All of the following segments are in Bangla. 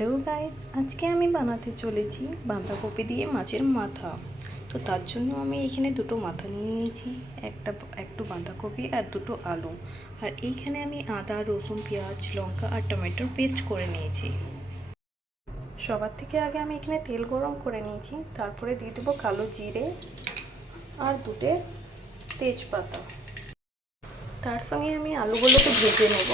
হ্যালো গাইস, আজকে আমি বানাতে চলেছি বাঁধাকপি দিয়ে মাছের মাথা। তো তার জন্য আমি এখানে দুটো মাথা নিয়ে নিয়েছি, একটু বাঁধাকপি আর দুটো আলু। আর এইখানে আমি আদা, রসুন, পেঁয়াজ, লঙ্কা আর টমেটোর পেস্ট করে নিয়েছি। সবার থেকে আগে আমি এখানে তেল গরম করে নিয়েছি, তারপরে দিয়ে দেবো কালো জিরে আর দুটো তেজপাতা। তার সঙ্গে আমি আলুগুলোকে ভেজে নেব।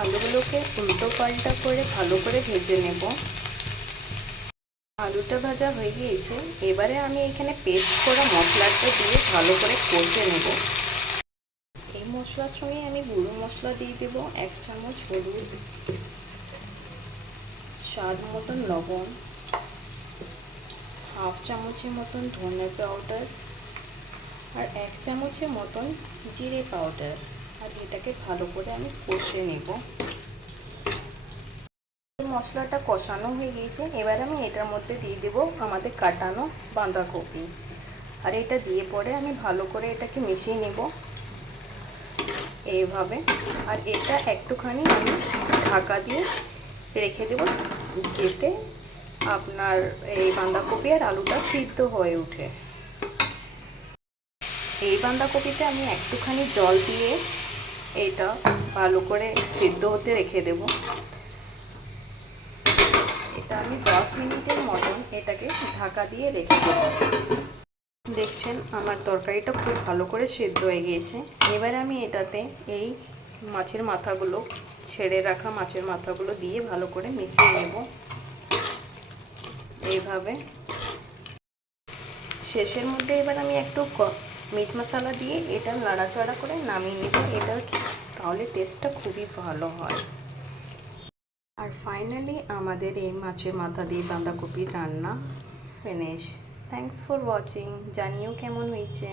আলুগুলোকে উল্টো পাল্টা করে ভালো করে ভেজে নেব। আলুটা ভাজা হয়ে গিয়েছে, এবারে আমি এখানে পেস্ট করা মশলাটা দিয়ে ভালো করে কষে নেব। এই মশলার সঙ্গে আমি গুঁড়ো মশলা দিয়ে দেব 1 চামচ হলুদ, স্বাদ মতন লবণ, হাফ চামচের মতন ধনে পাউডার আর 1 চামচের মতন জিরে পাউডার। আর এটাকে ভালো করে আমি কষে নেব। মশলাটা কষানো হয়ে গিয়েছে, এবার আমি এটার মধ্যে দিয়ে দেব আমাদের কাটানো বাঁধাকপি। আর এটা দিয়ে পরে আমি ভালো করে এটাকে মিশিয়ে নেব এইভাবে। আর এটা একটুখানি আমি ঢাকা দিয়ে রেখে দেব, যাতে আপনার এই বাঁধাকপি আর আলুটা সিদ্ধ হয়ে ওঠে। এই বাঁধাকপিতে আমি একটুখানি জল দিয়ে এটা ভালো করে সিদ্ধ হতে রেখে দেব। এটা আমি 10 মিনিটের মতন এটাকে ঢাকা দিয়ে রেখে দেব। দেখছেন আমার তরকারিটা খুব ভালো করে সিদ্ধ হয়ে গিয়েছে। এবারে আমি এটাতে এই মাছের মাথাগুলো, ছেড়ে রাখা মাছের মাথাগুলো দিয়ে ভালো করে মিশিয়ে নেব এইভাবে। শেষের মধ্যে এবার আমি একটু মিট মশলা দিয়ে এটা নাড়াচাড়া করে নামিয়ে নেব। এটা তাহলে টেস্টটা খুবই ভালো হয়। আর ফাইনালি আমাদের এই মাছের মাথা দিয়ে বাঁধাকপির রান্না ফিনিশ। Thanks for watching. জানিও কেমন হয়েছে।